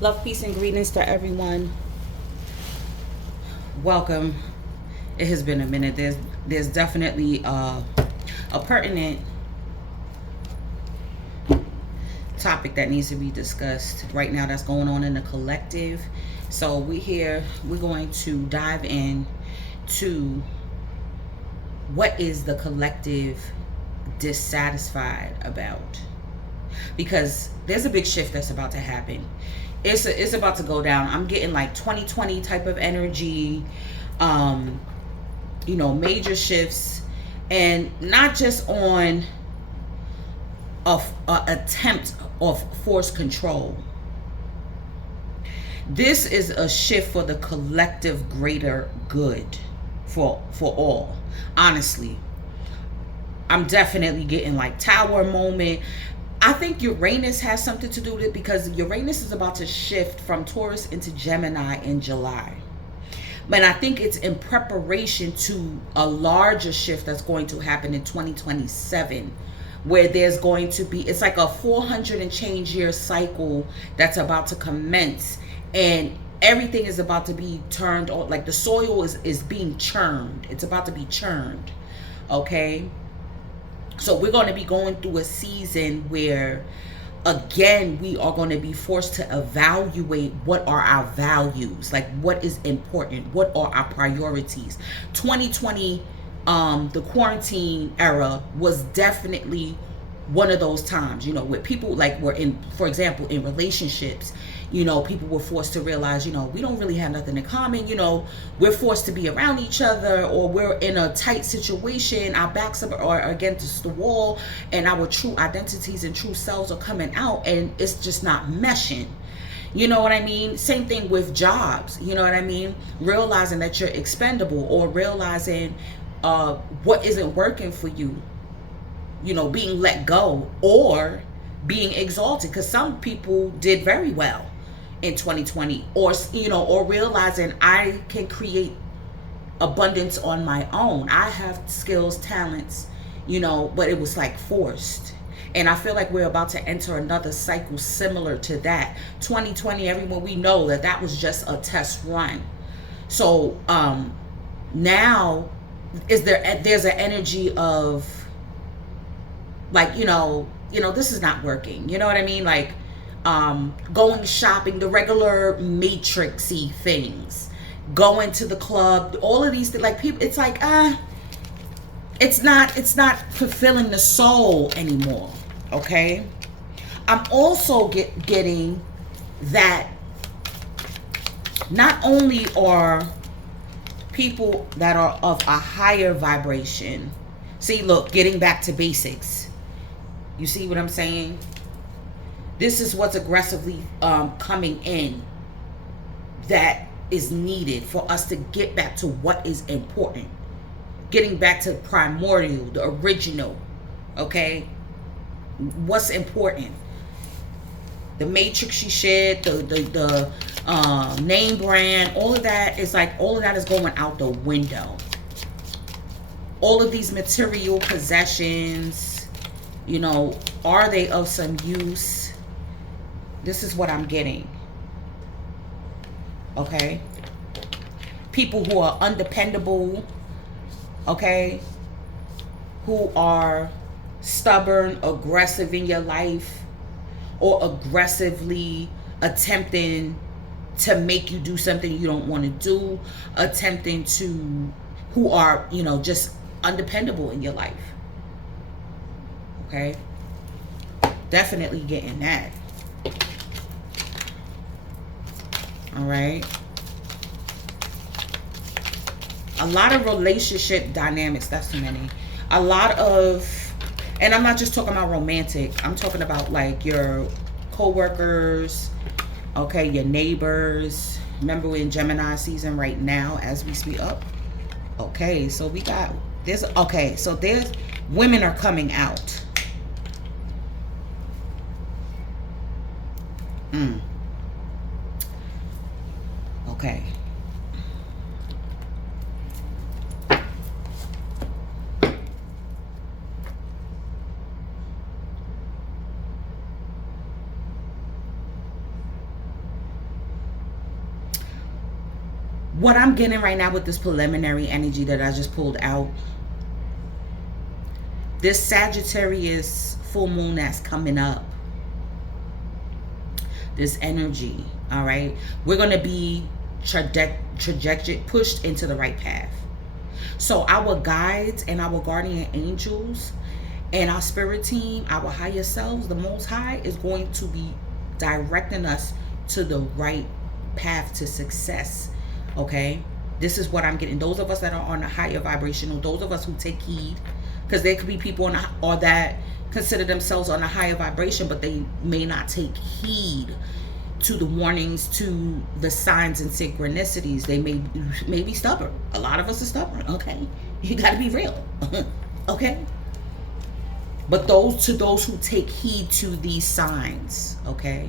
Love, peace, and greetings to everyone. Welcome. It has been a minute. There's definitely a pertinent topic that needs to be discussed right now that's going on in the collective. So we're going to dive in to what is the collective dissatisfied about, because there's a big shift that's about to happen. It's about to go down. I'm getting like 2020 type of energy, um, major shifts, and not just on a attempt of force control. This is a shift for the collective greater good for all. Honestly, I'm definitely getting like tower moment. I think Uranus has something to do with it, because Uranus is about to shift from Taurus into Gemini in July. But I think it's in preparation to a larger shift that's going to happen in 2027, where there's going to be, it's like a 400 and change year cycle that's about to commence, and everything is about to be turned on. Like the soil is being churned. It's about to be churned. Okay. So we're going to be going through a season where, again, we are going to be forced to evaluate what are our values, like what is important, what are our priorities. 2020, the quarantine era was definitely one of those times, where people like were in, for example, in relationships, people were forced to realize, we don't really have nothing in common. We're forced to be around each other, or we're in a tight situation. Our backs are against the wall, and our true identities and true selves are coming out, and it's just not meshing. You know what I mean? Same thing with jobs. You know what I mean? Realizing that you're expendable, or realizing what isn't working for you. Being let go or being exalted, because some people did very well in 2020, or realizing I can create abundance on my own. I have skills, talents, but it was like forced. And I feel like we're about to enter another cycle similar to that. 2020, everyone, we know that was just a test run. So now there's an energy of like, this is not working. You know what I mean? Like going shopping, the regular matrixy things, going to the club, all of these things. Like people, it's like it's not fulfilling the soul anymore. Okay. I'm also getting that not only are people that are of a higher vibration, see, look, getting back to basics. You see what I'm saying? This is what's aggressively coming in that is needed for us to get back to what is important. Getting back to primordial, the original. Okay? What's important? The matrix she shared, the name brand, all of that is going out the window. All of these material possessions, are they of some use? This is what I'm getting. Okay? People who are undependable, okay? Who are stubborn, aggressive in your life, or aggressively attempting to make you do something you don't want to do, who are, just undependable in your life. Okay? Definitely getting that. All right? A lot of relationship dynamics. That's too many. A lot of, and I'm not just talking about romantic. I'm talking about like your co-workers, okay, your neighbors. Remember, we're in Gemini season right now as we speak up. Okay, so there's women are coming out. Okay. What I'm getting right now with this preliminary energy that I just pulled out, this Sagittarius full moon that's coming up, this energy, all right, we're going to be trajectory pushed into the right path. So our guides and our guardian angels and our spirit team, our higher selves, the Most High, is going to be directing us to the right path to success. Okay, this is what I'm getting. Those of us that are on a higher vibrational, those of us who take heed, because there could be people on or that consider themselves on a higher vibration, but they may not take heed to the warnings, to the signs and synchronicities. They may be stubborn. A lot of us are stubborn. Okay, you got to be real. Okay, but those who take heed to these signs, okay,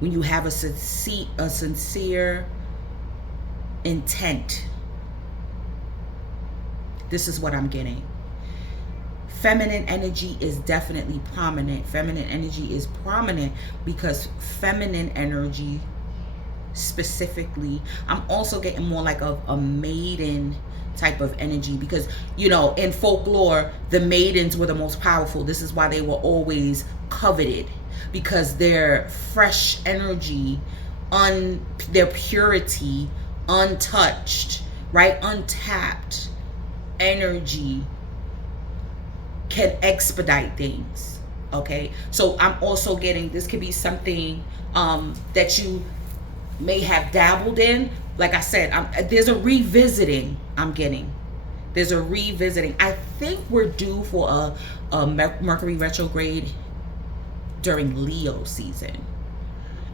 when you have a sincere intent, this is what I'm getting. Feminine energy is definitely prominent. Feminine energy is prominent because feminine energy specifically, I'm also getting more like a maiden type of energy, because, you know, in folklore, the maidens were the most powerful. This is why they were always coveted, because their fresh energy, their purity, untouched, right, untapped energy can expedite things. Okay, so I'm also getting, this could be something that you may have dabbled in. Like I said, there's a revisiting. I'm getting there's a revisiting. I think we're due for a Mercury retrograde during Leo season.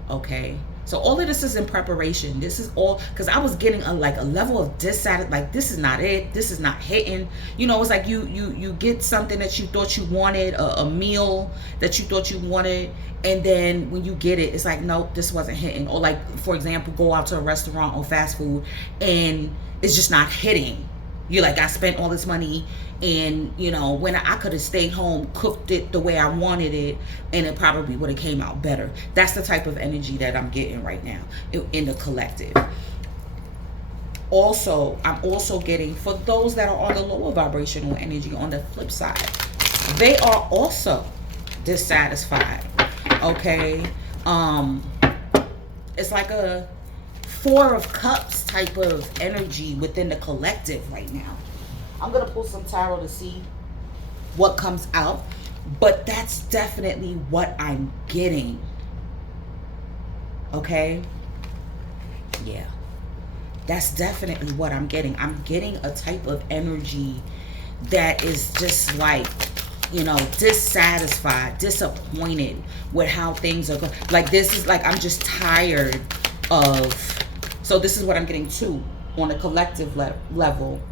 Okay, so all of this is in preparation. This is all because I was getting a level of dissatisfaction. Like, this is not it. This is not hitting. You know, it's like you get something that you thought you wanted, a meal that you thought you wanted, and then when you get it, it's like, nope, this wasn't hitting. Or like, for example, go out to a restaurant or fast food and it's just not hitting. You're like, I spent all this money, and you know, when I could have stayed home, cooked it the way I wanted it, and it probably would have came out better. That's the type of energy that I'm getting right now in the collective. Also, I'm also getting, for those that are on the lower vibrational energy, on the flip side, they are also dissatisfied. Okay, it's like a Four of Cups type of energy within the collective right now. I'm going to pull some tarot to see what comes out, but that's definitely what I'm getting. Okay? Yeah. That's definitely what I'm getting. I'm getting a type of energy that is just like, you know, dissatisfied, disappointed with how things are going. Like, this is like, I'm just tired of. So this is what I'm getting too, on a collective level.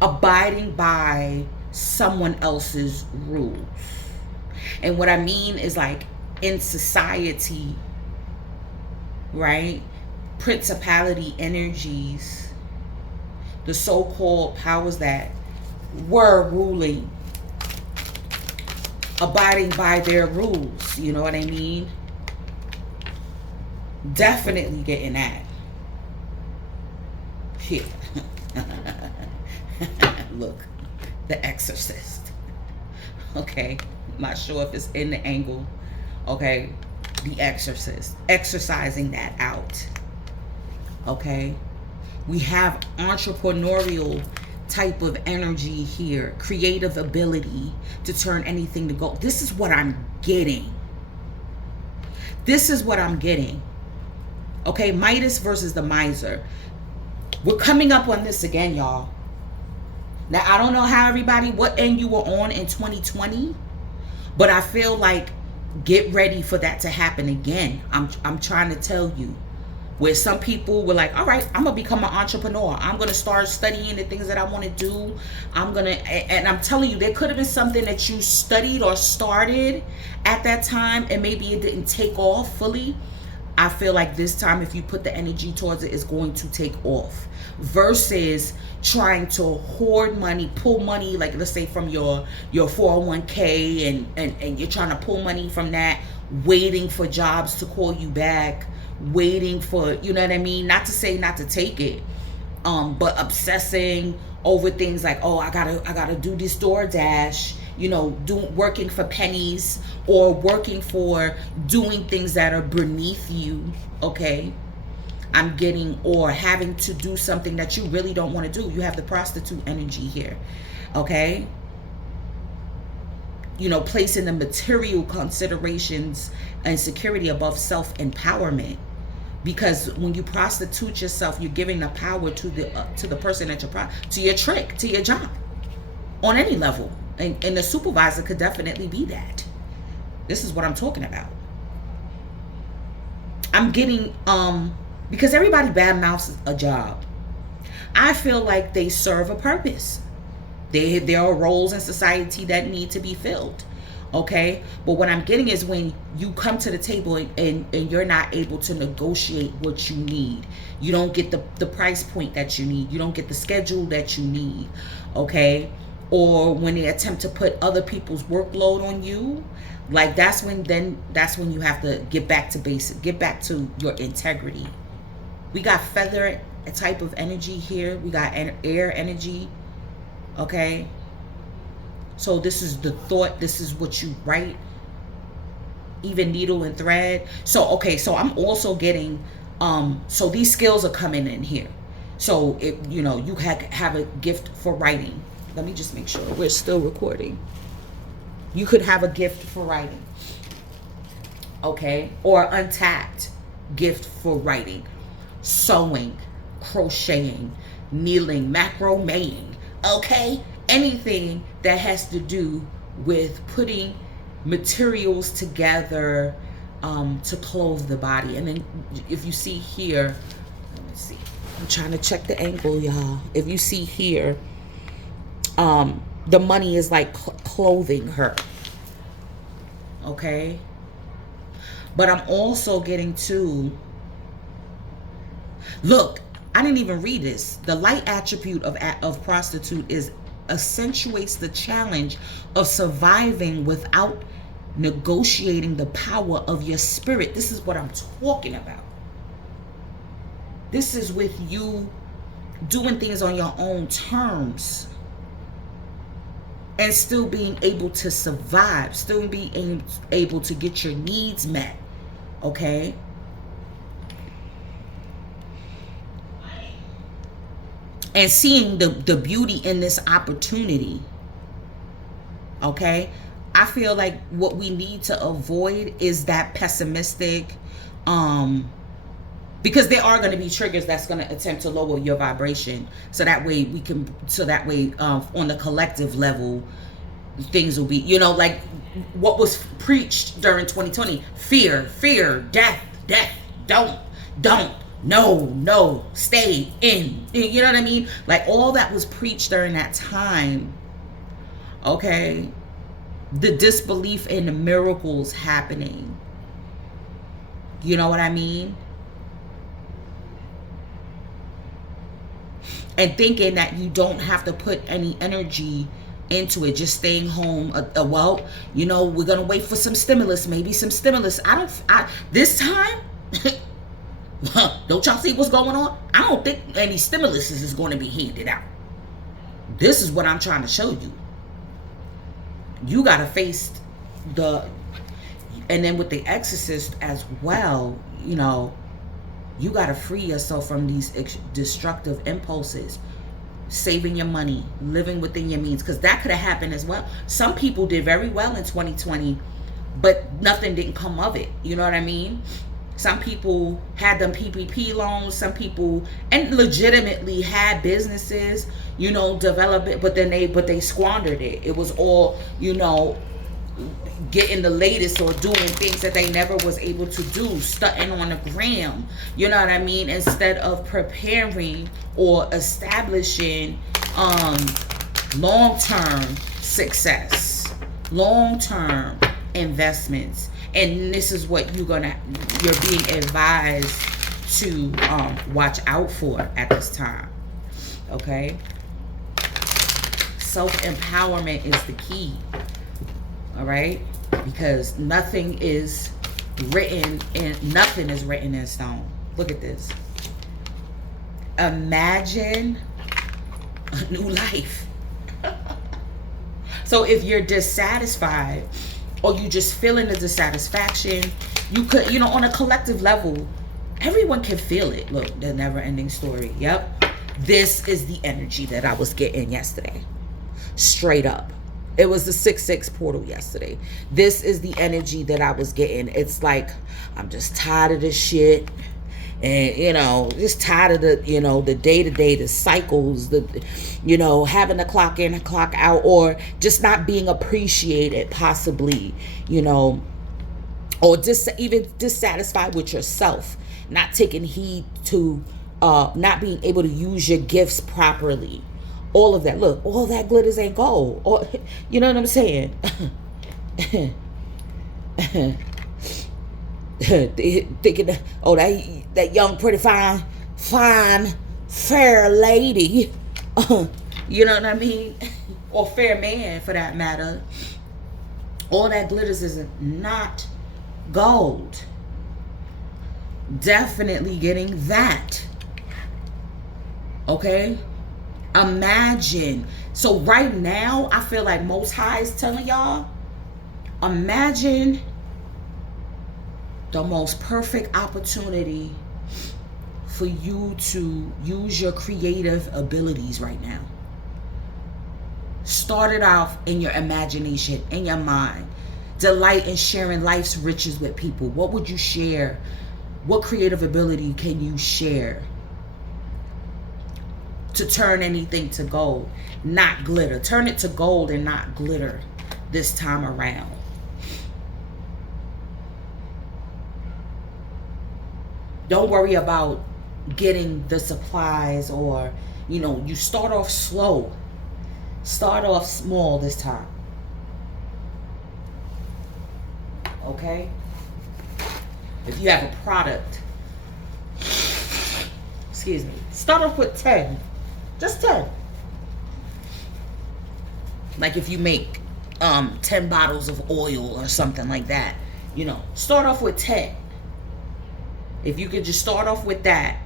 Abiding by someone else's rules. And what I mean is, like, in society, right? Principality energies, the so-called powers that were ruling, abiding by their rules, you know what I mean? Definitely getting that. Here. Look, The Exorcist. Okay, not sure if it's in the angle. Okay, The Exorcist, exercising that out. Okay, we have entrepreneurial type of energy here, creative ability to turn anything to gold. This is what I'm getting. This is what I'm getting. Okay, Midas versus the Miser. We're coming up on this again, y'all. Now, I don't know how everybody, what end you were on in 2020, but I feel like get ready for that to happen again. I'm trying to tell you, where some people were like, all right, I'm gonna become an entrepreneur. I'm gonna start studying the things that I want to do. And I'm telling you, there could have been something that you studied or started at that time, and maybe it didn't take off fully. I feel like this time, if you put the energy towards it, it's going to take off. Versus trying to hoard money, pull money, like let's say from your 401k, and you're trying to pull money from that, waiting for jobs to call you back, waiting for, you know what I mean? Not to say not to take it, but obsessing over things like, oh, I gotta do this DoorDash, you know, working for pennies, or working for doing things that are beneath you, okay? I'm getting, or having to do something that you really don't want to do. You have the prostitute energy here, okay? You know, placing the material considerations and security above self-empowerment. Because when you prostitute yourself, you're giving the power to the person that you're to your trick, to your job, on any level. And the supervisor could definitely be that. This is what I'm talking about. I'm getting, because everybody badmouths a job. I feel like they serve a purpose. There are roles in society that need to be filled, okay? But what I'm getting is when you come to the table and you're not able to negotiate what you need. You don't get the price point that you need. You don't get the schedule that you need, okay? Or when they attempt to put other people's workload on you, like that's when you have to get back to basic, get back to your integrity. We got feather type of energy here. We got air energy. Okay, so this is the thought, this is what you write, even needle and thread. So okay, so I'm also getting so these skills are coming in here. So if you know, you have a gift for writing. Let me just make sure we're still recording. You could have a gift for writing, okay, or untapped gift for writing, sewing, crocheting, needling, macrameing. Okay, anything that has to do with putting materials together to clothe the body. And then if you see here, let me see, I'm trying to check the angle, y'all. If you see here, the money is like clothing her, okay? But I'm also getting to, look, I didn't even read this. The light attribute of prostitute is accentuates the challenge of surviving without negotiating the power of your spirit. This is what I'm talking about. This is with you doing things on your own terms and still being able to survive, still being able to get your needs met, okay? And seeing the beauty in this opportunity, okay? I feel like what we need to avoid is that pessimistic, because there are going to be triggers that's going to attempt to lower your vibration. So that way on the collective level, things will be, you know, like what was preached during 2020, fear, death, don't. No, stay in. You know what I mean? Like all that was preached during that time. Okay. The disbelief in the miracles happening. You know what I mean? And thinking that you don't have to put any energy into it, just staying home. Well, you know, we're going to wait for some stimulus, maybe some stimulus. This time, don't y'all see what's going on? I don't think any stimulus is going to be handed out. This is what I'm trying to show you. You got to face and then with the exorcist as well, you know, you got to free yourself from these destructive impulses, saving your money, living within your means, because that could have happened as well. Some people did very well in 2020, but nothing didn't come of it. You know what I mean? Some people had them PPP loans. Some people and legitimately had businesses, you know, develop it, but they squandered it. It was all, you know, getting the latest or doing things that they never was able to do, stunting on the gram. You know what I mean? Instead of preparing or establishing long-term success, long-term investments. And this is what you're being advised to watch out for at this time. Okay? Self-empowerment is the key. All right? Because nothing is written in, nothing is written in stone. Look at this. Imagine a new life. So if you're dissatisfied, or you just feeling the dissatisfaction, you could, you know, on a collective level, everyone can feel it. Look, the never ending story. Yep. This is the energy that I was getting yesterday. Straight up. It was the 6/6 portal yesterday. This is the energy that I was getting. It's like, I'm just tired of this shit. And, you know, just tired of the, you know, the day-to-day, the cycles, the, you know, having to clock in, clock out, or just not being appreciated, possibly, you know, or just even dissatisfied with yourself, not taking heed to, not being able to use your gifts properly. All of that. Look, all that glitters ain't gold. Or, you know what I'm saying? Thinking, oh, that young, pretty, fine, fair lady. You know what I mean? Or fair man, for that matter. All that glitters is not gold. Definitely getting that. Okay? Imagine. So right now, I feel like Most High is telling y'all, imagine the most perfect opportunity for you to use your creative abilities right now. Start it off in your imagination, in your mind. Delight in sharing life's riches with people. What would you share? What creative ability can you share to turn anything to gold, not glitter? Turn it to gold and not glitter this time around. Don't worry about getting the supplies, or, you know, you start off slow. Start off small this time. Okay? If you have a product, excuse me, start off with 10. Just 10. Like if you make 10 bottles of oil or something like that, you know, start off with 10. If you could just start off with that,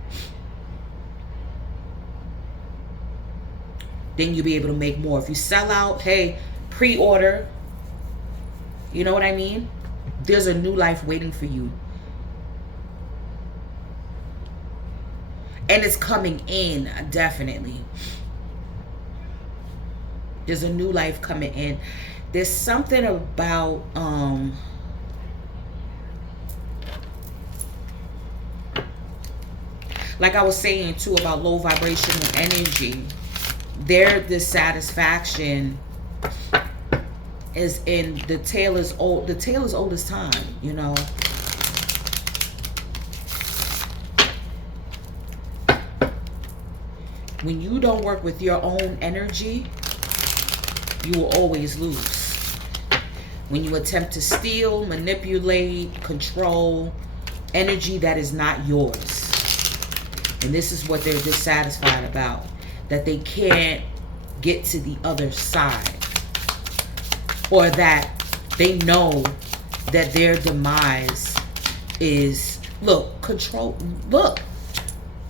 then you'll be able to make more. If you sell out, hey, pre-order. You know what I mean? There's a new life waiting for you. And it's coming in, definitely. There's a new life coming in. There's something about like I was saying too, about low vibrational energy. Their dissatisfaction is in the tale is old. The tale is old as time, you know. When you don't work with your own energy, you will always lose. When you attempt to steal, manipulate, control energy that is not yours. And this is what they're dissatisfied about. That they can't get to the other side. Or that they know that their demise is, look, control, look,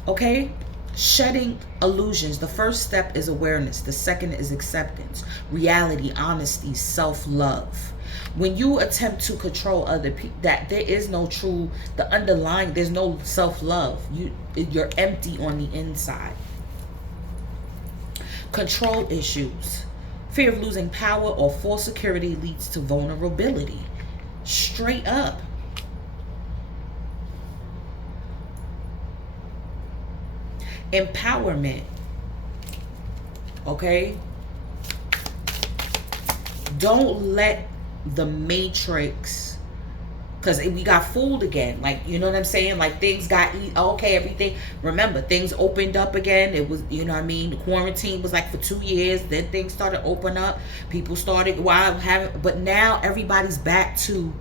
okay? Shedding illusions. The first step is awareness. The second is acceptance, reality, honesty, self-love. When you attempt to control other people, that there is no true, the underlying, there's no self-love. You're empty on the inside. Control issues. Fear of losing power or false security leads to vulnerability. Straight up. Empowerment. Okay? Don't let the matrix, because we got fooled again. Like, you know what I'm saying? Like, things got, okay, everything. Remember, things opened up again. It was, you know what I mean? The quarantine was like for 2 years. Then things started open up. People started, but now everybody's back to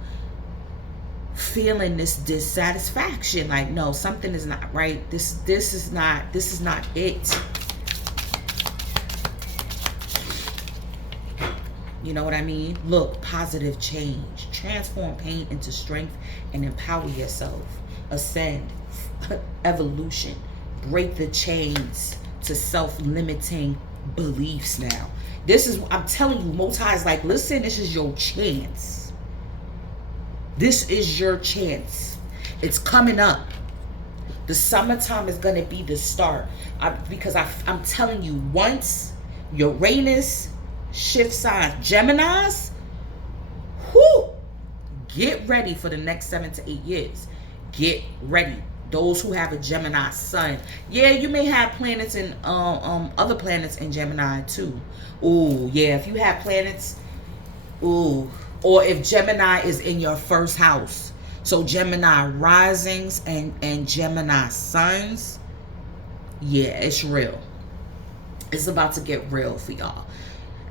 feeling this dissatisfaction. Like, no, something is not right. This is not it. You know what I mean? Look, positive change. Transform pain into strength and empower yourself. Ascend. Evolution. Break the chains to self-limiting beliefs now. This is, I'm telling you, Most High is like, listen, this is your chance. This is your chance. It's coming up. The summertime is going to be the start. Because I'm telling you, once Uranus shift signs, Geminis, whoo, get ready for the next 7 to 8 years. Get ready. Those who have a Gemini sun, yeah, you may have planets in other planets in Gemini too. Ooh, yeah, if you have planets, ooh, or if Gemini is in your first house. So Gemini risings and Gemini suns, yeah, it's real. It's about to get real for y'all.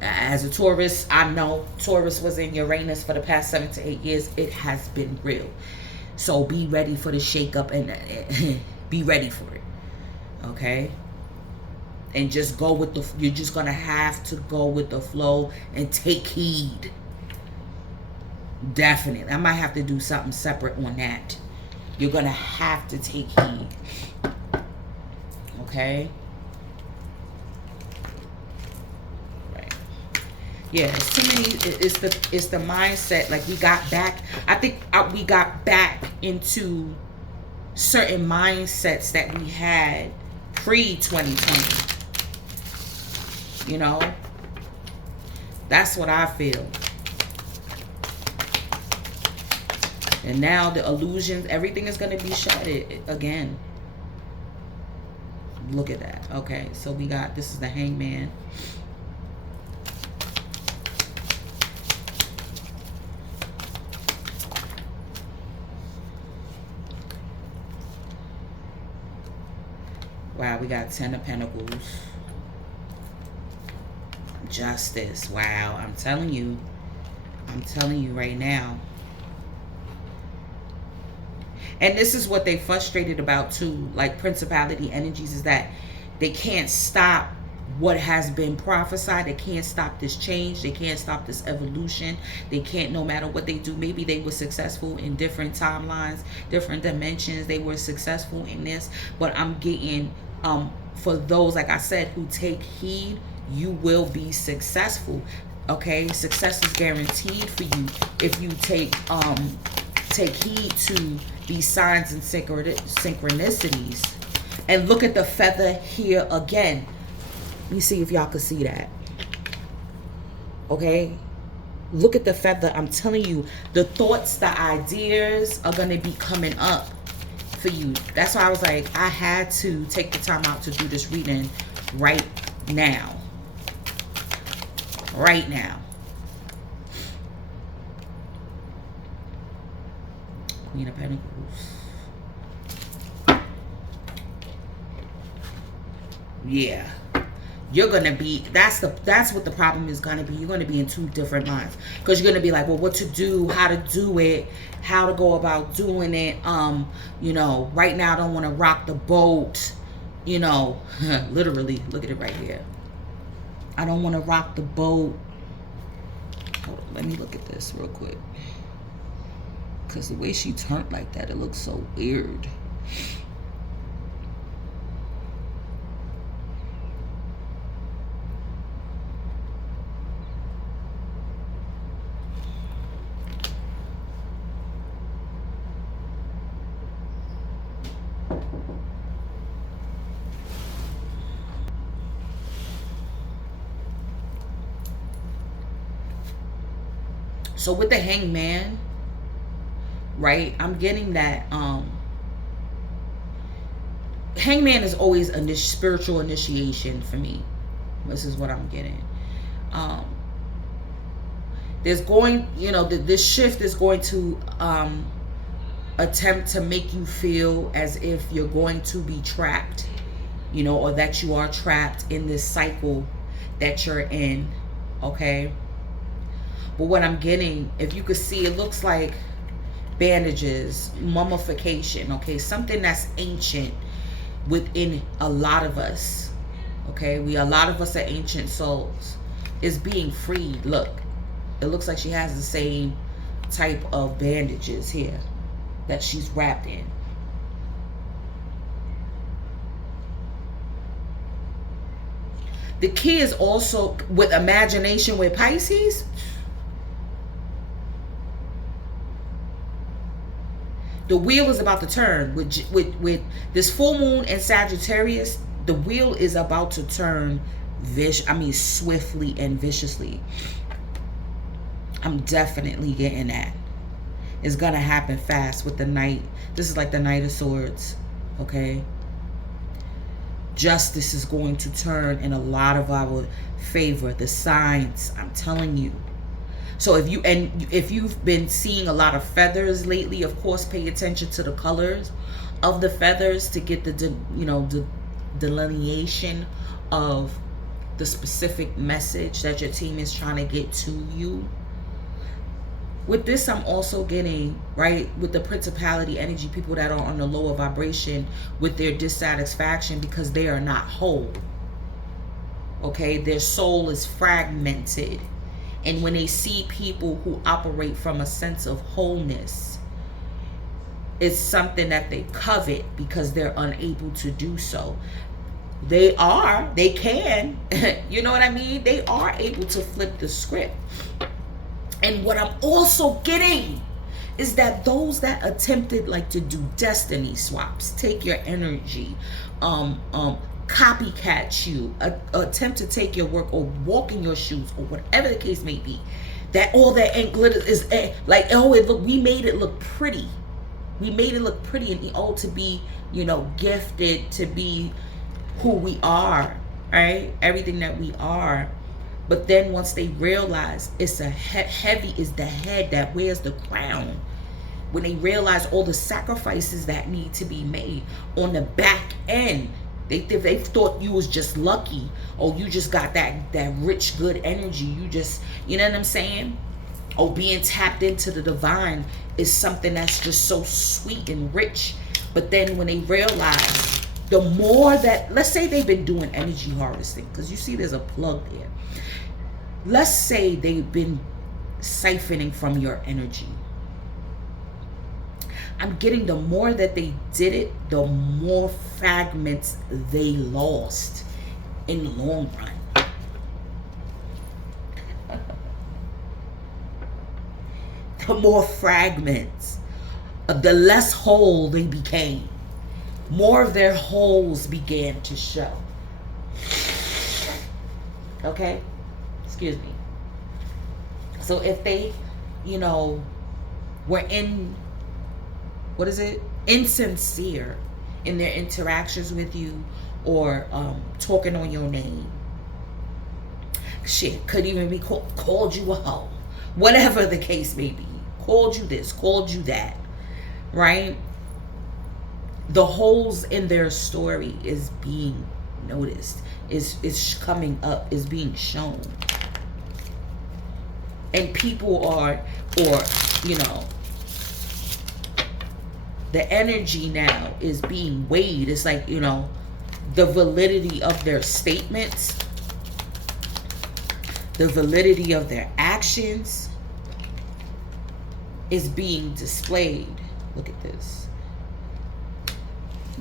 As a Taurus, I know Taurus was in Uranus for the past 7 to 8 years. It has been real. So be ready for the shakeup and be ready for it. Okay? And just go with the, you're just going to have to go with the flow and take heed. Definitely. I might have to do something separate on that. You're going to have to take heed. Okay? Yeah, it's too many. It's the mindset. Like we got back. I think we got back into certain mindsets that we had pre-2020. You know, that's what I feel. And now the illusions, everything is going to be shattered again. Look at that. Okay, so we got, this is the Hangman. Wow, we got 10 of Pentacles. Justice. Wow, I'm telling you right now. And this is what they frustrated about too, like principality energies, is that they can't stop what has been prophesied. They can't stop this change. They can't stop this evolution. They can't, no matter what they do. Maybe they were successful in different timelines, different dimensions. They were successful in this. But I'm getting, for those, like I said, who take heed, you will be successful. Okay? Success is guaranteed for you if you take heed to these signs and synchronicities. And look at the feather here again. Let me see if y'all can see that. Okay? Look at the feather. I'm telling you, the thoughts, the ideas are going to be coming up for you. That's why I was like, I had to take the time out to do this reading right now. Right now. Queen of Pentacles. Yeah. You're going to be, that's what the problem is going to be. You're going to be in two different minds. Because you're going to be like, well, what to do, how to do it, how to go about doing it. You know, right now I don't want to rock the boat. You know, literally, look at it right here. I don't want to rock the boat. Hold on, let me look at this real quick. Because the way she turned like that, it looks so weird. So with the Hangman, right, I'm getting that Hangman is always a spiritual initiation for me. This is what I'm getting. There's going, you know, this shift is going to attempt to make you feel as if you're going to be trapped, you know, or that you are trapped in this cycle that you're in, okay? But what I'm getting, if you could see, it looks like bandages, mummification, okay? Something that's ancient within a lot of us, okay? A lot of us are ancient souls. Is being freed. Look, it looks like she has the same type of bandages here that she's wrapped in. The key is also with imagination with Pisces. The wheel is about to turn with this full moon and Sagittarius. The wheel is about to turn swiftly and viciously. I'm definitely getting that. It's gonna happen fast with the Knight. This is like the Knight of Swords, okay? Justice is going to turn in a lot of our favor. The signs, I'm telling you. So if you've been seeing a lot of feathers lately, of course, pay attention to the colors of the feathers to get the delineation of the specific message that your team is trying to get to you. With this, I'm also getting, right, with the principality energy, people that are on the lower vibration with their dissatisfaction because they are not whole. Okay, their soul is fragmented. And when they see people who operate from a sense of wholeness, it's something that they covet because they're unable to do so. They can, you know what I mean? They are able to flip the script. And what I'm also getting is that those that attempted like to do destiny swaps, take your energy, copycat you, attempt to take your work or walk in your shoes or whatever the case may be, that all that ain't glitter is like, oh, we made it look pretty. We made it look pretty and to be, gifted to be who we are, right? Everything that we are. But then once they realize it's heavy is the head that wears the crown, when they realize all the sacrifices that need to be made on the back end, they thought you was just lucky, or you just got that rich, good energy. You just, you know what I'm saying? Or being tapped into the divine is something that's just so sweet and rich. But then when they realize, the more that, let's say they've been doing energy harvesting, because you see there's a plug there. Let's say they've been siphoning from your energy. I'm getting the more that they did it, the more fragments they lost in the long run. The more fragments, the less whole they became. More of their holes began to show. Okay? Excuse me. So if they, were insincere in their interactions with you, or talking on your name, shit, could even be called you a hoe, whatever the case may be, called you this, called you that, right? The holes in their story is being noticed, is coming up, is being shown. And people are, the energy now is being weighed. It's like, the validity of their statements, the validity of their actions is being displayed. Look at this.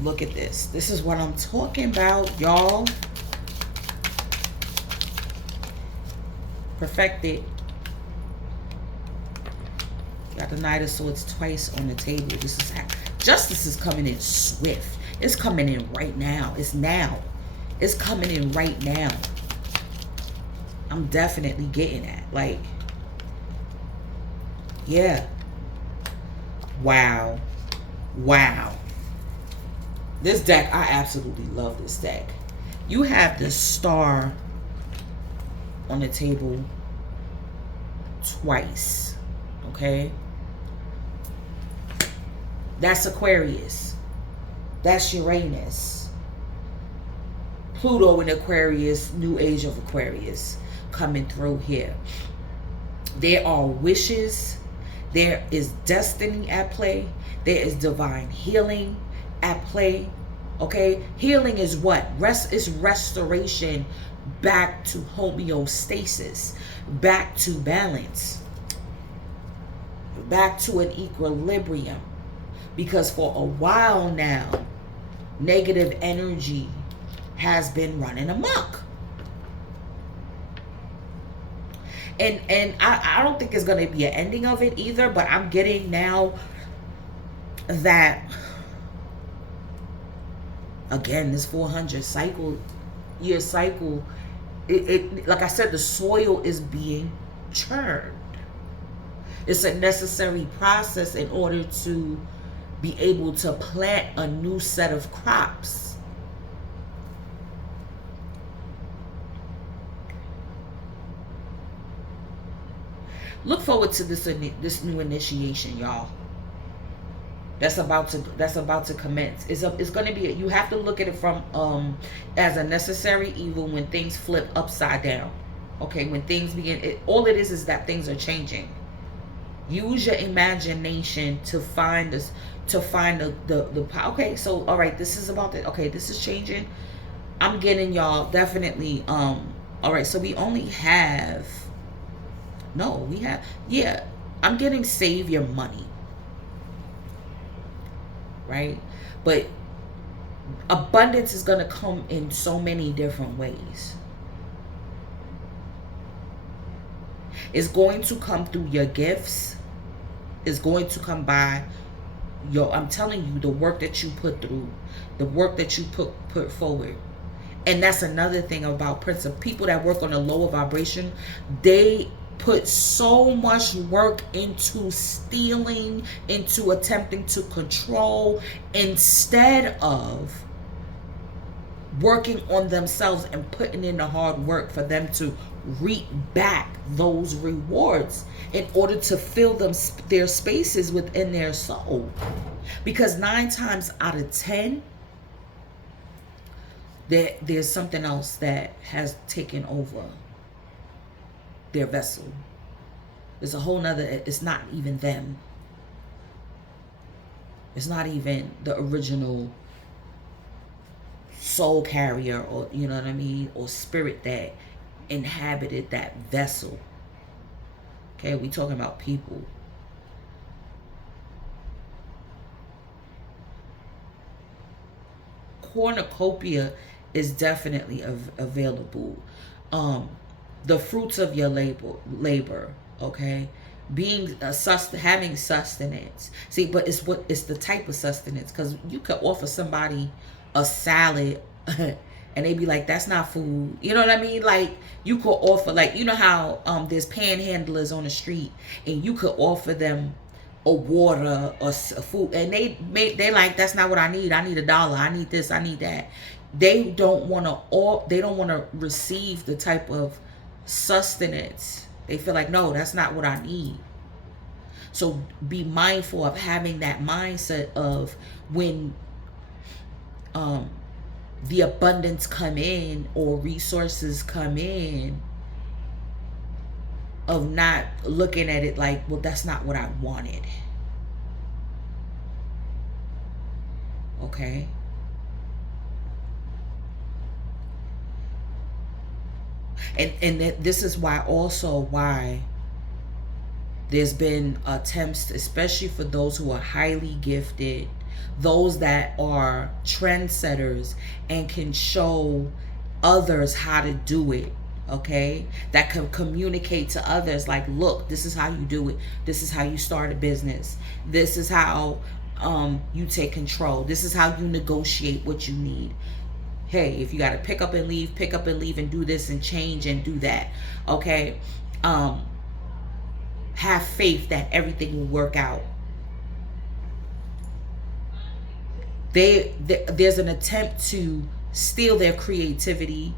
Look at this. This is what I'm talking about, y'all. Perfected. Got the Knight of Swords twice on the table. This is how justice is coming in swift. It's coming in right now. It's now. It's coming in right now. I'm definitely getting that. Like, yeah. Wow. Wow. This deck, I absolutely love this deck. You have this star on the table twice. Okay? That's Aquarius. That's Uranus. Pluto in Aquarius, new age of Aquarius coming through here. There are wishes. There is destiny at play. There is divine healing at play. Okay? Healing is what? It's restoration back to homeostasis, back to balance, back to an equilibrium. Because for a while now, negative energy has been running amok. And I don't think it's going to be an ending of it either, but I'm getting now that, again, this 400 year cycle, it like I said, the soil is being churned. It's a necessary process in order to be able to plant a new set of crops. Look forward to this new initiation, y'all. That's about to commence. It's going to be, you have to look at it from as a necessary evil when things flip upside down. Okay, when things begin, all it is that things are changing. Use your imagination to find this, to find the okay, so all right, this is about it. Okay, this is changing. I'm getting y'all definitely all right, so we only have, no, we have, yeah, I'm getting save your money. Right? But abundance is going to come in so many different ways. It's going to come through your gifts. It's going to come by your, I'm telling you, the work that you put through, the work that you put forward. And that's another thing about principle. People that work on a lower vibration, they put so much work into stealing, into attempting to control, instead of working on themselves and putting in the hard work for them to reap back those rewards in order to fill their spaces within their soul. Because 9 times out of 10, there's something else that has taken over their vessel. It's a whole nother, it's not even them. It's not even the original soul carrier, or you know what I mean, or spirit that inhabited that vessel. Okay, we talking about people. Cornucopia is definitely available. The fruits of your labor, okay, being having sustenance. See, but it's the type of sustenance, because you could offer somebody a salad and they be like, that's not food. You know what I mean? Like, you could offer, like, you know how there's panhandlers on the street, and you could offer them a water or a food, and they like, that's not what I need. I need $1. I need this. I need that. They don't want to receive the type of sustenance. They feel like, no, that's not what I need. So be mindful of having that mindset of when the abundance come in or resources come in, of not looking at it like, well, that's not what I wanted. Okay? And this is why there's been attempts, especially for those who are highly gifted, those that are trendsetters and can show others how to do it, okay? That can communicate to others, like, look, this is how you do it. This is how you start a business. This is how you take control. This is how you negotiate what you need. Hey, if you got to pick up and leave and do this and change and do that, okay? Have faith that everything will work out. There's an attempt to steal their creativity,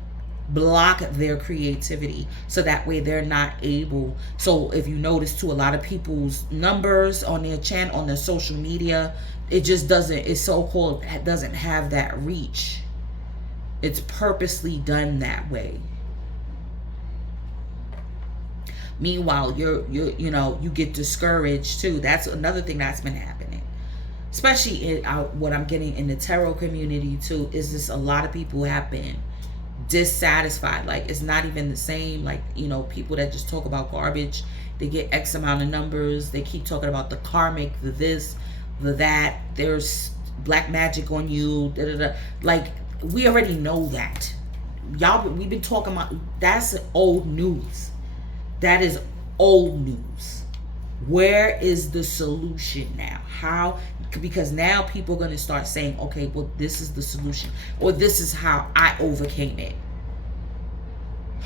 block their creativity, so that way they're not able. So if you notice too, a lot of people's numbers on their channel, on their social media, it just doesn't, it's so-called, doesn't have that reach. It's purposely done that way. Meanwhile, you get discouraged too. That's another thing that's been happening, especially in what I'm getting in the tarot community too. Is this, a lot of people have been dissatisfied. Like, it's not even the same. Like, you know, people that just talk about garbage, they get X amount of numbers, they keep talking about the karmic, the this, the that, there's black magic on you, da, da, da. Like, we already know that. Y'all, we've been talking about, that's old news. That is old news. Where is the solution now? How? Because now people are going to start saying, okay, well, this is the solution, or this is how I overcame it,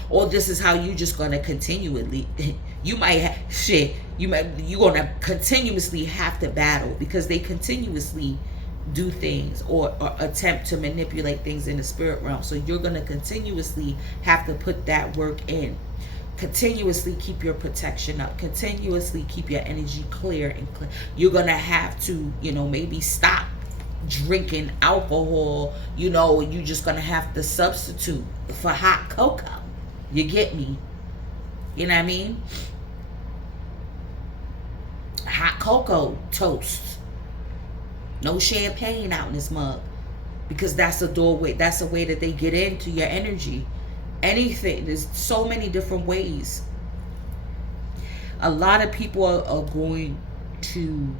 or this is how you just going to continually, you might have shit, you're going to continuously have to battle, because they continuously do things or attempt to manipulate things in the spirit realm. So you're going to continuously have to put that work in. Continuously keep your protection up. Continuously keep your energy clear and clear. You're going to have to, you know, maybe stop drinking alcohol. You know, you're just going to have to substitute for hot cocoa. You get me? You know what I mean? Hot cocoa toast. No champagne out in this mug. Because that's a doorway. That's a way that they get into your energy. Anything. There's so many different ways. A lot of people are going to,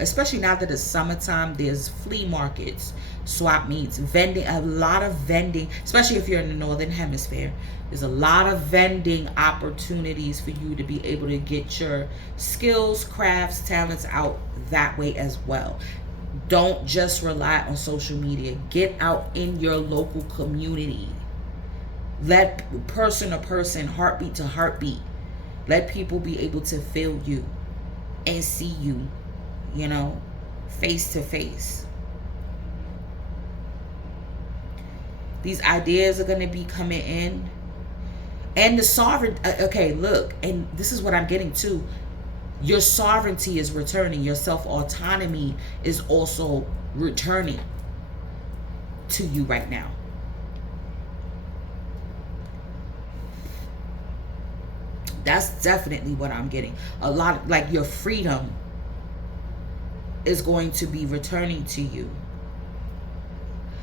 especially now that it's summertime, there's flea markets, swap meets, vending, a lot of vending, especially if you're in the northern hemisphere. There's a lot of vending opportunities for you to be able to get your skills, crafts, talents out that way as well. Don't just rely on social media. Get out in your local community. Let person to person, heartbeat to heartbeat, let people be able to feel you and see you, you know, face to face. These ideas are going to be coming in. And the sovereign, okay, look, and this is what I'm getting to. Your sovereignty is returning. Your self-autonomy is also returning to you right now. That's definitely what I'm getting. A lot of, like, your freedom is going to be returning to you.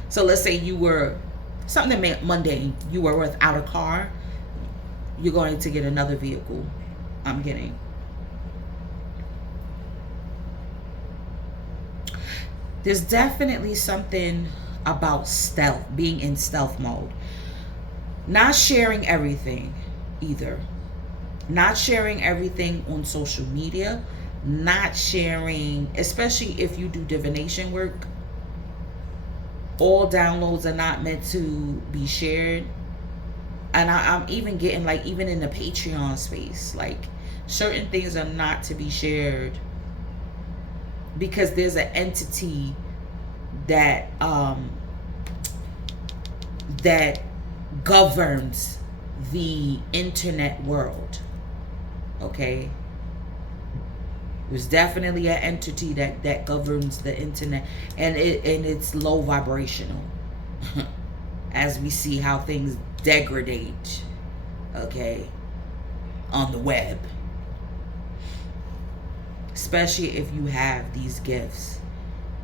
So let's say you were something mundane. You were without a car. You're going to get another vehicle. I'm getting. There's definitely something about stealth, being in stealth mode. Not sharing everything either. Not sharing everything on social media. Not sharing, especially if you do divination work. All downloads are not meant to be shared. And I'm even getting, like, even in the Patreon space, like, certain things are not to be shared. Because there's an entity that that governs the internet world. Okay, there's definitely an entity that governs the internet, and it's low vibrational. As we see how things degrade, okay, on the web. Especially if you have these gifts.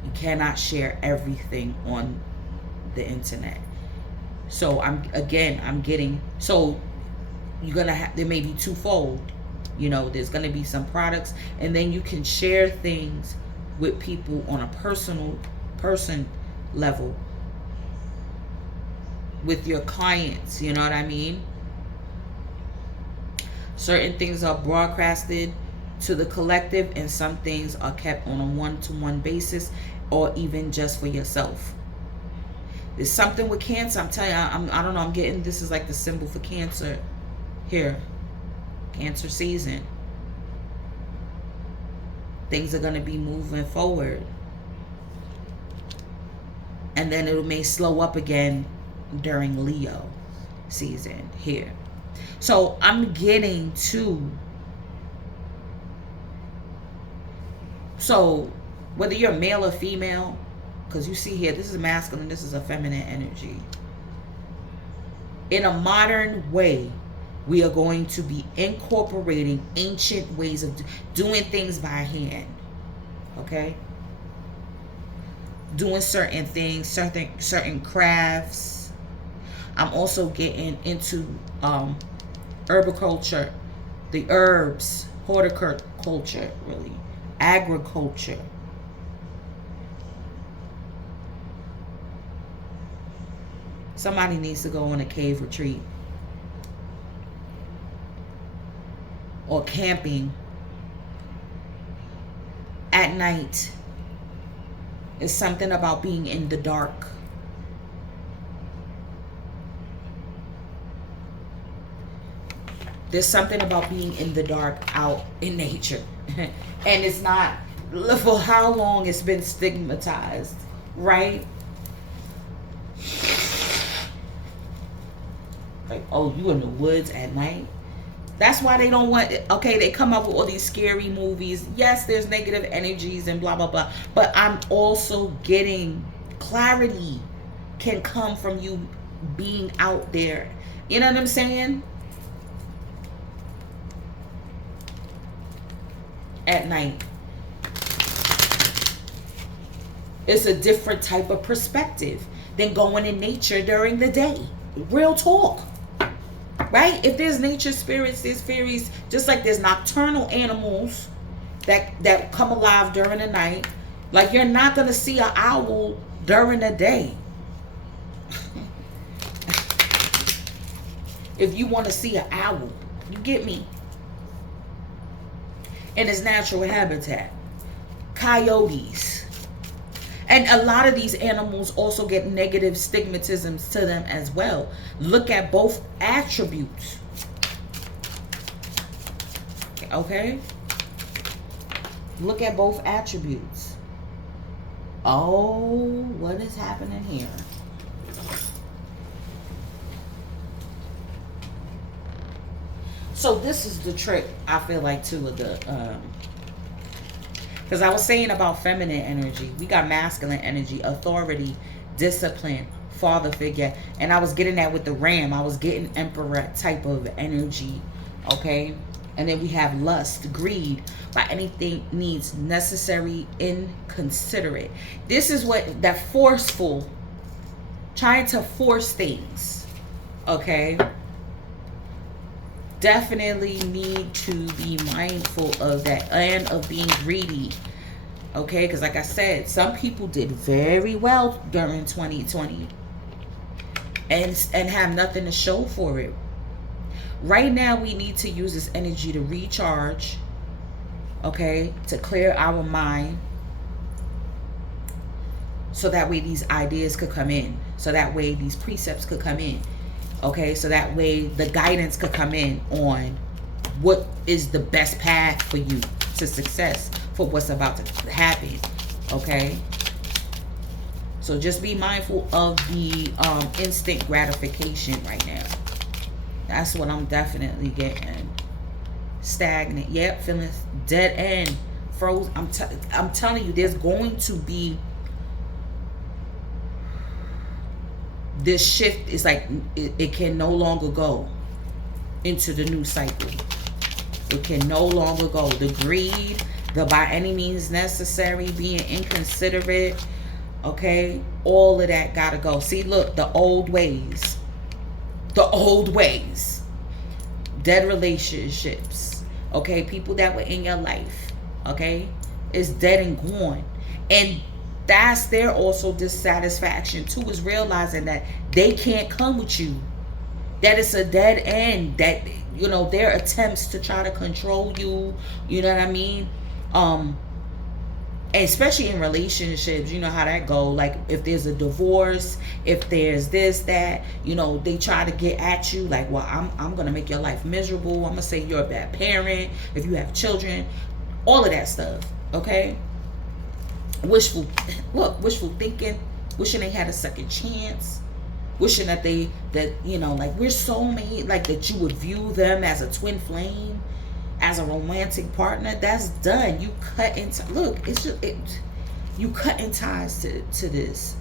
You cannot share everything on the internet. So I'm getting, so you're gonna have, there may be twofold. You know, there's gonna be some products, and then you can share things with people on a person level with your clients, you know what I mean? Certain things are broadcasted to the collective, and some things are kept on a one-to-one basis, or even just for yourself. There's something with Cancer. I'm telling you, I don't know, I'm getting, this is like the symbol for Cancer here. Cancer season. Things are going to be moving forward. And then it may slow up again during Leo season here. So I'm getting to, so whether you're male or female, because you see here, this is masculine, this is a feminine energy. In a modern way, we are going to be incorporating ancient ways of doing things by hand. Okay? Doing certain things, certain crafts. I'm also getting into herbaliculture, the herbs, horticulture, really, agriculture. Somebody needs to go on a cave retreat or camping at night. It's something about being in the dark. There's something about being in the dark out in nature. And it's not, for how long it's been stigmatized, right? Like, oh, you in the woods at night? That's why they don't want, okay, they come up with all these scary movies. Yes, there's negative energies and blah, blah, blah. But I'm also getting clarity can come from you being out there. You know what I'm saying? At night. It's a different type of perspective than going in nature during the day. Real talk. Right? If there's nature spirits, there's fairies, just like there's nocturnal animals that come alive during the night. Like, you're not going to see an owl during the day. If you want to see an owl, you get me? In its natural habitat. Coyotes. And a lot of these animals also get negative stigmatisms to them as well. Look at both attributes. Okay? Look at both attributes. Oh, what is happening here? So this is the trick, I feel like, too, of the because I was saying about feminine energy. We got masculine energy, authority, discipline, father figure. And I was getting that with the ram. I was getting emperor type of energy. Okay? And then we have lust, greed, by anything needs necessary, inconsiderate. This is what that forceful, trying to force things. Okay? Definitely need to be mindful of that and of being greedy. Okay, because like I said, some people did very well during 2020 and have nothing to show for it. Right now we need to use this energy to recharge, okay, to clear our mind, so that way these ideas could come in, so that way these precepts could come in. Okay, so that way the guidance could come in on what is the best path for you to success for what's about to happen. Okay, so just be mindful of the instant gratification right now. That's what I'm definitely getting. Stagnant. Yep, feeling dead end, froze. I'm telling you, there's going to be this shift. Is like it can no longer go into the new cycle. It can no longer go. The greed, the by any means necessary, being inconsiderate, okay, all of that gotta go. See, look, the old ways, dead relationships, okay, people that were in your life, okay, is dead and gone. And that's their also dissatisfaction too, is realizing that they can't come with you, that it's a dead end, that, you know, their attempts to try to control you, you know what I mean, especially in relationships, you know how that go. Like if there's a divorce, if there's this, that, you know, they try to get at you like, well, I'm gonna make your life miserable, I'm gonna say you're a bad parent if you have children, all of that stuff. Okay, wishful thinking, wishing they had a second chance, wishing that you know, like we're soulmate, like that you would view them as a twin flame, as a romantic partner. That's done. You cut into, look, it's just you cutting ties to this,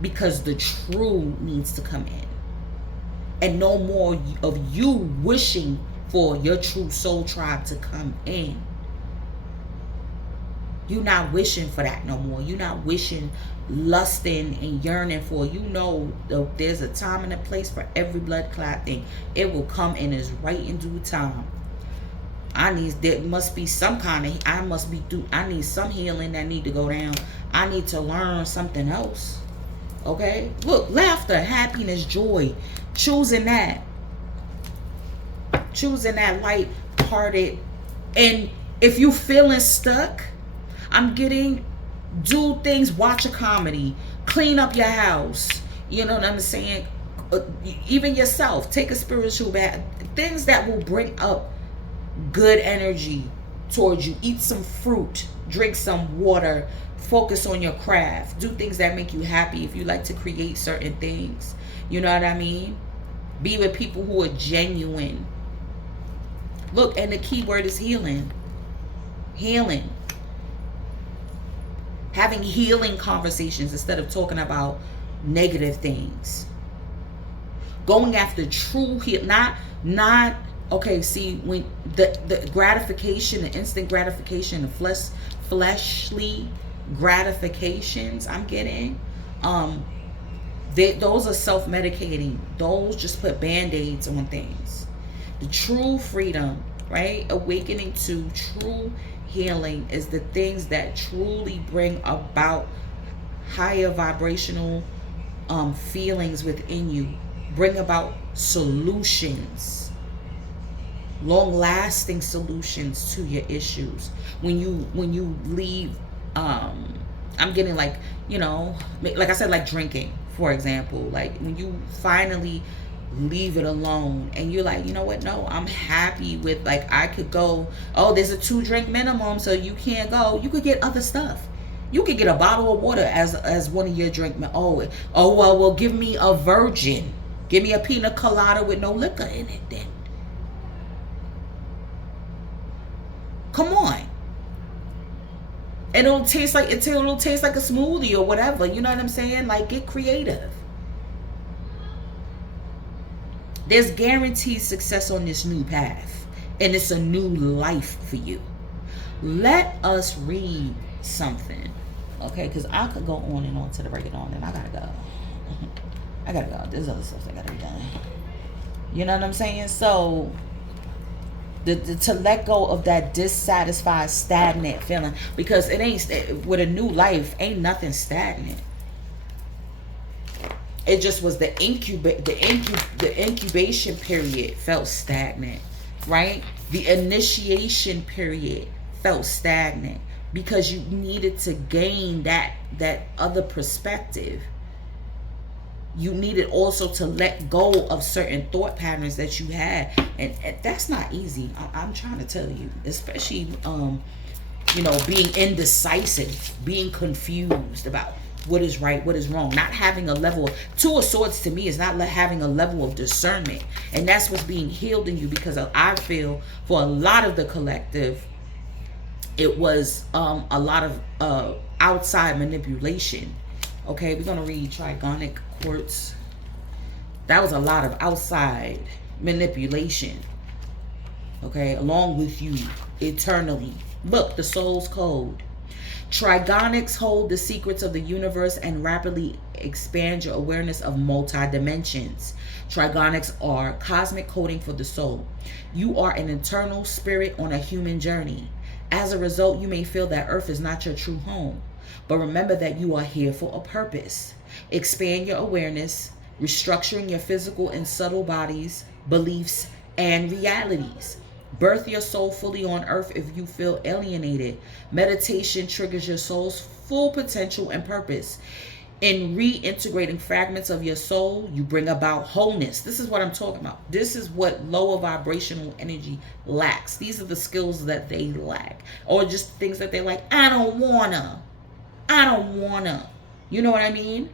because the true needs to come in, and no more of you wishing for your true soul tribe to come in. You're not wishing for that no more. You're not wishing, lusting, and yearning for. You know there's a time and a place for every blood clot thing. It will come in its right in due time. There must be some kind of, I need some healing that need to go down. I need to learn something else. Okay? Look, laughter, happiness, joy. Choosing that. Choosing that light-hearted. And if you feeling stuck, I'm getting, do things, watch a comedy, clean up your house. You know what I'm saying? Even yourself, take a spiritual bath. Things that will bring up good energy towards you. Eat some fruit, drink some water, focus on your craft, do things that make you happy. If you like to create certain things, you know what I mean? Be with people who are genuine. Look, and the key word is healing. Healing. Having healing conversations instead of talking about negative things. Going after true heal, not okay, see, when the gratification, the instant gratification, the fleshly gratifications I'm getting, those are self-medicating. Those just put band-aids on things. The true freedom, right? Awakening to true healing is the things that truly bring about higher vibrational feelings within you. Bring about solutions, long-lasting solutions to your issues. When you leave, I'm getting like, you know, like I said, like drinking, for example. Like when you finally leave it alone and you're like, you know what, no, I'm happy with, like, I could go, oh, there's a 2-drink minimum, so you can't go. You could get other stuff. You could get a bottle of water as one of your drink. Well, give me a virgin. Give me a pina colada with no liquor in it then. Come on. And it'll taste like a smoothie or whatever. You know what I'm saying? Like, get creative. There's guaranteed success on this new path. And it's a new life for you. Let us read something. Okay? Because I could go on and on to the break it on, and I gotta go. I gotta go. There's other stuff that gotta be done. You know what I'm saying? So, to let go of that dissatisfied, stagnant feeling, because it ain't, with a new life, ain't nothing stagnant. It just was the incubation period felt stagnant, right? The initiation period felt stagnant because you needed to gain that other perspective. You needed also to let go of certain thought patterns that you had, and that's not easy. I'm trying to tell you, especially you know, being indecisive, being confused about what is right, what is wrong, not having a level. 2 of Swords to me is not having a level of discernment, and that's what's being healed in you, because I feel for a lot of the collective, it was a lot of outside manipulation. Okay, we're gonna read Trigonic Quartz. That was a lot of outside manipulation. Okay, along with you eternally. Look, the soul's code. Trigonics hold the secrets of the universe and rapidly expand your awareness of multi-dimensions. Trigonics are cosmic coding for the soul. You are an eternal spirit on a human journey. As a result, you may feel that Earth is not your true home. But remember that you are here for a purpose. Expand your awareness, restructuring your physical and subtle bodies, beliefs, and realities. Birth your soul fully on earth if you feel alienated. Meditation triggers your soul's full potential and purpose. In reintegrating fragments of your soul, you bring about wholeness. This is what I'm talking about. This is what lower vibrational energy lacks. These are the skills that they lack. Or just things that they like, I don't wanna. You know what I mean?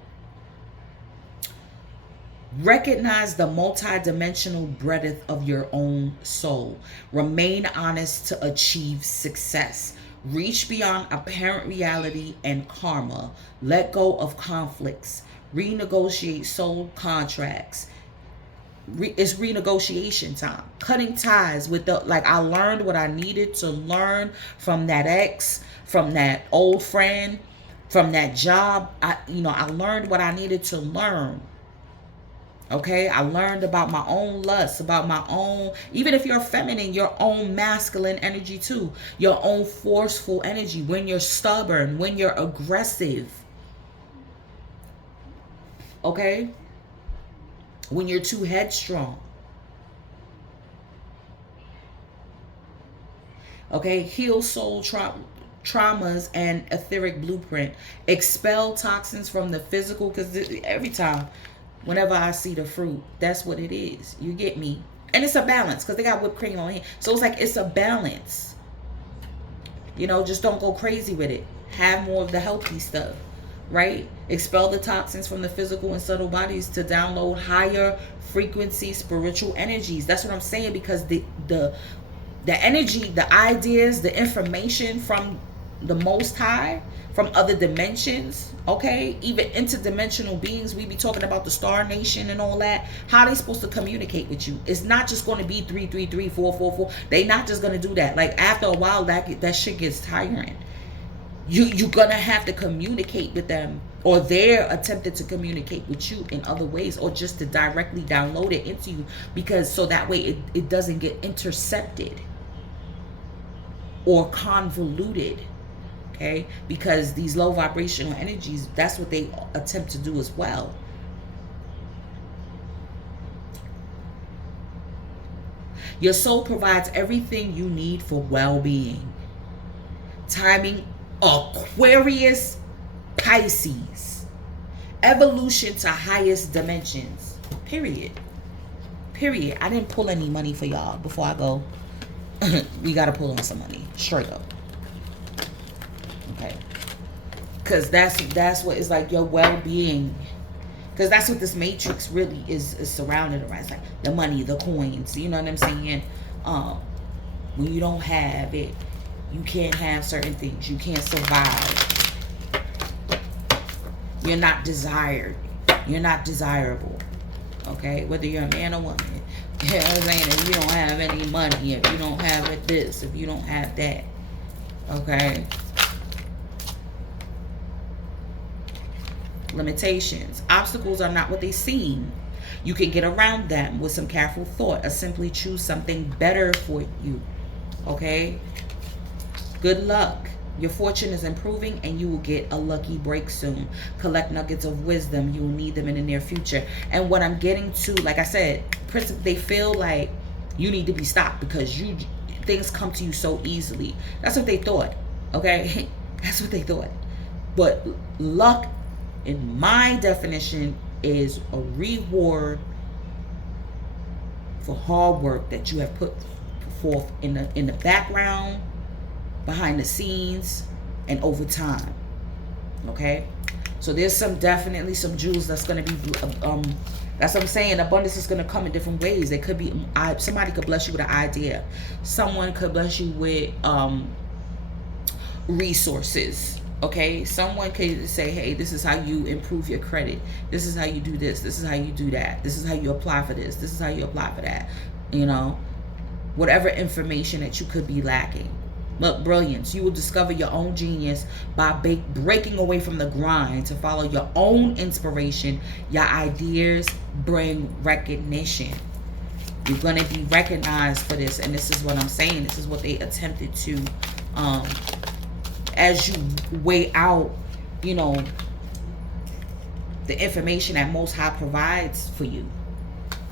Recognize the multidimensional breadth of your own soul. Remain honest to achieve success. Reach beyond apparent reality and karma. Let go of conflicts. Renegotiate soul contracts. It's renegotiation time. Cutting ties with I learned what I needed to learn from that ex. from that old friend, from that job. I learned what I needed to learn. Okay, I learned about my own lust, about my own, even if you're feminine, your own masculine energy too, your own forceful energy, when you're stubborn, when you're aggressive. Okay, when you're too headstrong. Okay, heal soul traumas and etheric blueprint. Expel toxins from the physical, because every time, whenever I see the fruit, that's what it is. You get me? And it's a balance, because they got whipped cream on here. So it's like, it's a balance. Just don't go crazy with it. Have more of the healthy stuff, right? Expel the toxins from the physical and subtle bodies to download higher frequency spiritual energies. That's what I'm saying, because the energy, the ideas, the information from the Most High, from other dimensions, okay, even interdimensional beings. We be talking about the Star Nation and all that. How they supposed to communicate with you? It's not just going to be 333 444. They not just going to do that. Like, after a while, that shit gets tiring. You're gonna have to communicate with them, or they're attempted to communicate with you in other ways, or just to directly download it into you, because so that way it doesn't get intercepted or convoluted. Okay, because these low vibrational energies, that's what they attempt to do as well. Your soul provides everything you need for well-being. Timing, Aquarius, Pisces. Evolution to highest dimensions. Period. I didn't pull any money for y'all before I go. We got to pull on some money. Straight up. Okay, because that's what is like your well-being, because that's what this matrix really is surrounded around. It's like the money, the coins, you know what I'm saying? When you don't have it, you can't have certain things, you can't survive, you're not desired, you're not desirable. Okay, whether you're a man or woman, you know what I'm saying? If you don't have any money, if you don't have this, if you don't have that, okay. Limitations. Obstacles are not what they seem. You can get around them with some careful thought, or simply choose something better for you. Okay? Good luck. Your fortune is improving and you will get a lucky break soon. Collect nuggets of wisdom. You will need them in the near future. And what I'm getting to, like I said, they feel like you need to be stopped because things come to you so easily. That's what they thought. Okay? That's what they thought. But luck, in my definition, is a reward for hard work that you have put forth in the background, behind the scenes, and over time. Okay, so there's definitely some jewels that's going to be that's what I'm saying. Abundance is going to come in different ways. It could be somebody could bless you with an idea, someone could bless you with resources. Okay, someone could say, hey, this is how you improve your credit. This is how you do this. This is how you do that. This is how you apply for this. This is how you apply for that. You know, whatever information that you could be lacking. Look, brilliance. You will discover your own genius by breaking away from the grind to follow your own inspiration. Your ideas bring recognition. You're going to be recognized for this. And this is what I'm saying. This is what they attempted to as you weigh out, you know, the information that Most High provides for you.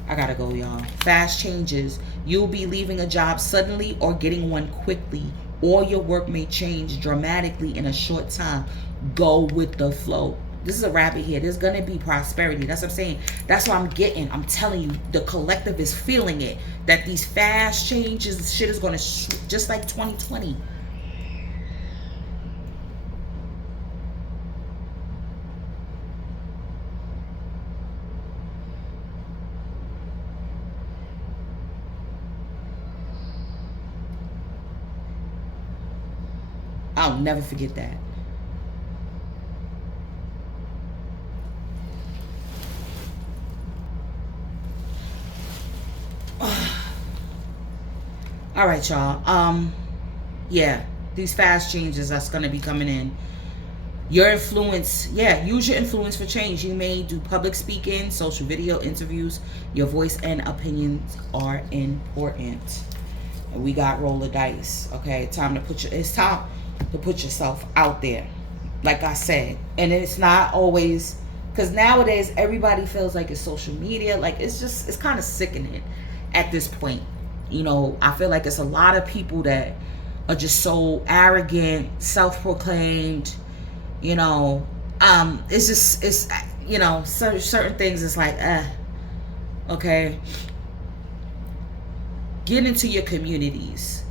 I gotta go, y'all. Fast changes. You'll be leaving a job suddenly or getting one quickly, or your work may change dramatically in a short time. Go with the flow. This is a rabbit here. There's gonna be prosperity. That's what I'm saying. That's what I'm getting. I'm telling you, the collective is feeling it. That these fast changes, shit is gonna just like 2020. I'll never forget that. All right, y'all. Yeah. these fast changes that's going to be coming in. Your influence, yeah, use your influence for change. You may do public speaking, social video, interviews. Your voice and opinions are important. And we got roll the dice. Okay, it's time to put yourself out there. Like I said, and it's not always, because nowadays everybody feels like it's social media. Like it's kind of sickening at this point. You know, I feel like it's a lot of people that are just so arrogant, self-proclaimed. You know, it's you know, certain things. It's like, okay. Get into your communities.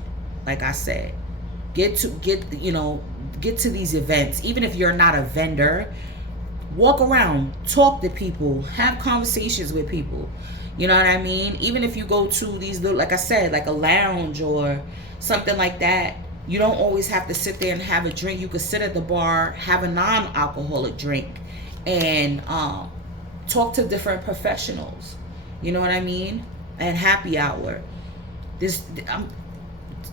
Like I said, get to these events. Even if you're not a vendor, walk around, talk to people, have conversations with people. You know what I mean? Even if you go to these little, like I said, like a lounge or something like that, you don't always have to sit there and have a drink. You could sit at the bar, have a non-alcoholic drink, and talk to different professionals. You know what I mean? And happy hour.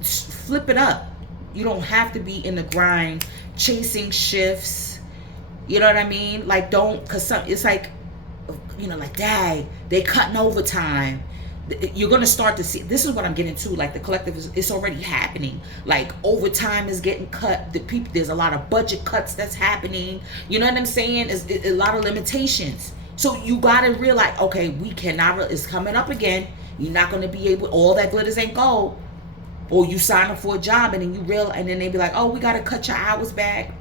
Flip it up. You don't have to be in the grind, chasing shifts. You know what I mean? Like, don't, because it's like, you know, like, dang, they cutting overtime. You're going to start to see, this is what I'm getting to, like the collective it's already happening. Like, overtime is getting cut. There's a lot of budget cuts that's happening. You know what I'm saying? It's a lot of limitations. So you got to realize, okay, we cannot, it's coming up again. You're not going to be able, all that glitters ain't gold. Or you sign up for a job and then they be like, oh, we got to cut your hours back.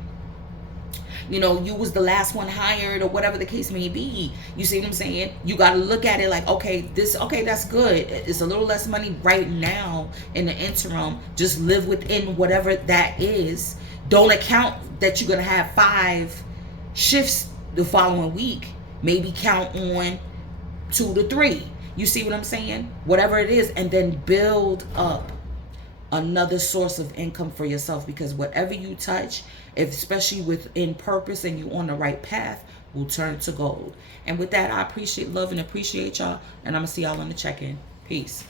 You know, you was the last one hired or whatever the case may be. You see what I'm saying? You got to look at it like, okay, that's good. It's a little less money right now in the interim. Just live within whatever that is. Don't account that you're going to have 5 shifts the following week. Maybe count on 2 to 3. You see what I'm saying? Whatever it is, and then build up another source of income for yourself, because whatever you touch, especially within purpose and you on the right path, will turn to gold. And with that, I appreciate, love, and appreciate y'all, and I'm gonna see y'all on the check-in. Peace.